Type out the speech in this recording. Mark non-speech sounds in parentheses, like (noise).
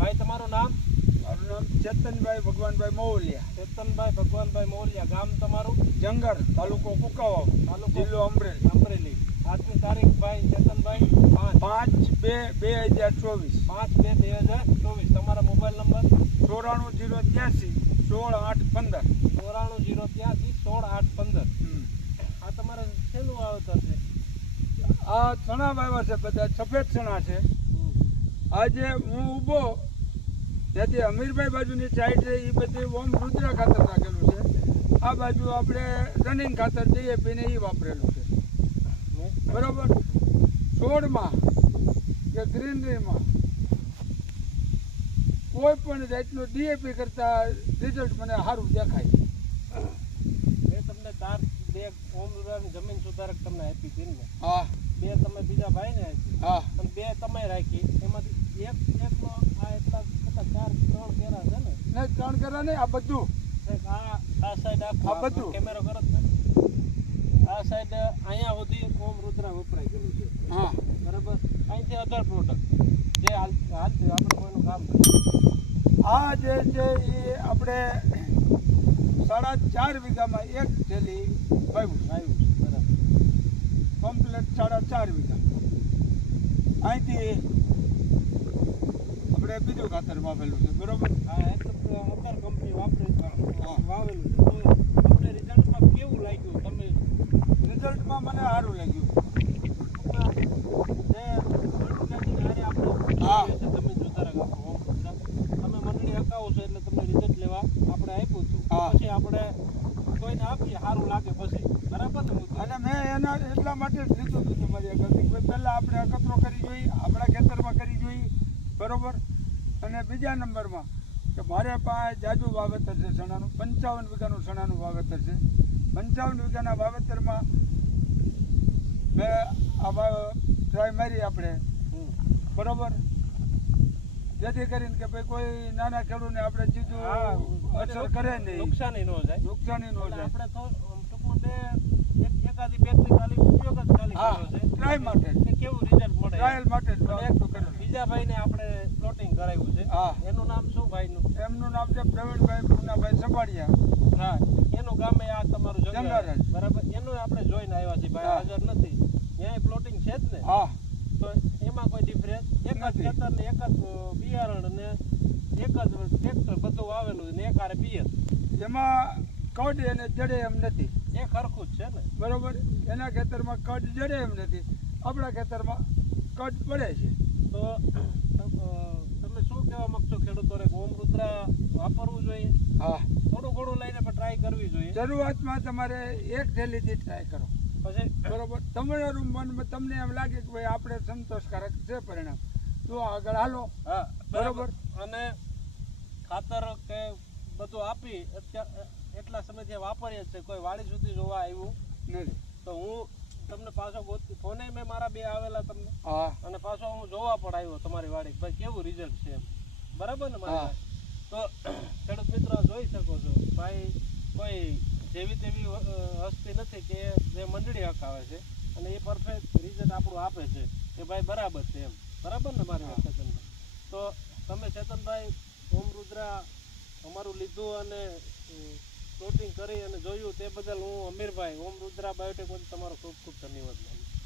ભાઈ તમારું નામ? મારું નામ ચેતનભાઈ ભગવાનભાઈ મોવલિયા ચેતનભાઈ ભગવાનભાઈ મોવલિયા ગામ તમારું? જંગર તાલુકો કુકાવા તાલુકો જિલ્લો અમરેલી. અમરેલી. આજની તારીખ ભાઈ ચેતનભાઈ? પાંચ. બે બે હજાર ચોવીસ. પાંચ બે બે હજાર ચોવીસ. તમારા મોબાઈલ નંબર? ચોરાણું જીરો ત્યાંસી સોળ આઠ પંદર. ચોરાણું જીરો ત્યાસી સોળ આઠ પંદર. આ તમારે છેલ્લું વાવેતર છે? આ ચણા વાવ્યા છે બધા સફેદ ચણા છે. આજે હું ઊભો ત્યાંથી અમીરભાઈ બાજુની સાઈડ છે એ બધી ઓમ રુદ્ર ખાતર રાખેલું છે. આ બાજુ આપણે રનિંગ ખાતર ડીએપી ને એ વાપરેલું છે. બરાબર? છોડમાં કે ગ્રીનરીમાં કોઈ પણ જાતનું ડીએપી કરતા રિઝલ્ટ મને સારું દેખાય. મેં તમને તાર બે ઓમ રૂરાની જમીન સુધારક તમને આપી હતી ને. હા. બે તમે બીજા ભાઈને ને હા. અને બે તમે રાખી. એમાંથી એક એકનો આ એટલા કેટલા ચાર ત્રણ કેરા છે ને ને ત્રણ કરે ને આ બધું. આ આ સાઈડ આ બધું? કેમેરો કરો આ સાઈડ અહીંયા સુધી ઓમ રુદ્રા વપરાય ગયેલું છે. હા. બરાબર? અહીંથી અધર પ્રોડક્ટ જે હાલ હાલતું આપણે કોઈનું કામ આ જે છે એ આપણે સાડા ચાર વીઘામાં એક થેલી વાવ્યું આવ્યું છે બરાબર. કમ્પ્લેટ સાડા ચાર વીઘા. અહીંથી આપણે બીજું ખાતર વાવેલું છે બરોબર? હા એટલે અધર કંપની વાપરી વાવેલું છે. તો તમને રિઝલ્ટમાં કેવું લાગ્યું? તમે રિઝલ્ટમાં મને સારું લાગ્યું. હા. તમે જોતા ઓમ તમે મંડળી હકાવો છો એટલે તમને રિઝલ્ટ લેવા આપણે આપ્યું હતું. પછી આપણે કોઈને આપીએ સારું લાગે પછી. બરાબર ને અને મેં એના એટલા માટે જ લીધું હતું તમારી આગળ પહેલાં આપણે અકતરો કરી જોઈએ આપણા ખેતરમાં કરી જોઈએ બરોબર? અને બીજા નંબરમાં કે મારે પાસે જાજુ વાવેતર છે ચણાનું પંચાવન વીઘાનું ચણાનું વાવેતર છે પંચાવન વીઘાના વાવેતરમાં મેં આ ટ્રાય મારી આપણે. બરોબર? જેથી કરીને કે ભાઈ કોઈ નાના ખેડૂતને આપણે ચીજું અસર કરે નહીં. નુકસાની ન જાય. નુકસાની ન જાય. આપણે તો ટૂંકમાં બે એક એકાદી ત્રણ ખાલી ઉપયોગ જ ખાલી કર્યો છે. ટ્રાય માટે કેવું રિઝલ્ટ મળે? ટ્રાયલ માટે જ વસ્તુ કરેલું. બીજા ભાઈને આપણે પ્લોટિંગ કરાવ્યું છે. હા. એનું નામ શું ભાઈનું? એમનું નામ છે પ્રવીણભાઈ પૂનાભાઈ સપાડિયા હા. એનું ગામે આ તમારું જંગલ બરાબર. એનું આપણે જોઈને આવ્યા છીએ ભાઈ. હાજર નથી. ત્યાં પ્લોટિંગ છે જ ને? હા. તો એમાં કોઈ ડિફરન્સ એક જ ખેતર ને એક જ બિયારણ ને એક જ ટ્રેક્ટર બધું આવેલું ને એક હારે પિયર એમાં કડ એને જડે એમ નથી. એ ખરખું જ છે ને? બરોબર? એના ખેતરમાં કડ જડે એમ નથી. આપણા ખેતરમાં કટ પડે છે. તો તમે શું કહેવા માંગશો? ખેડૂતોને ઓમ વાપરવું જોઈએ? હા. થોડું ઘણું લઈને પણ ટ્રાય કરવી જોઈએ. શરૂઆતમાં તમારે એક થેલીથી ટ્રાય કરો. પછી? બરોબર? તમારું મનમાં તમને એમ લાગે કે ભાઈ આપણે સંતોષકારક છે પરિણામ. તો આગળ હાલો. હા બરોબર. અને ખાતર કે બધું આપી અત્યારે એટલા સમયથી વાપરીએ છીએ. છે કોઈ વાડી સુધી જોવા આવ્યું. નથી. તો હું તમને પાછો ફોને મેં મારા બે આવેલા તમને. અને પાછો હું જોવા પણ આવ્યો તમારી વાડી. ભાઈ કેવું રિઝલ્ટ છે બરાબર ને મારી તો (clears throat) ખેડૂત મિત્રો જોઈ શકો છો. ભાઈ કોઈ જેવી તેવી હસ્તી નથી કે જે મંડળી હકાવે છે. અને એ પરફેક્ટ રિઝલ્ટ આપણું આપે છે. કે ભાઈ બરાબર છે એમ. બરાબર ને મારી ચેતનભાઈ? તો તમે ચેતનભાઈ ઓમ રુદ્રા અમારું લીધું અને પ્લોટિંગ કરી અને જોયું તે બદલ હું અમીરભાઈ, ઓમ રુદ્રા બાયોટેક તમારો ખૂબ ખૂબ ધન્યવાદ માનું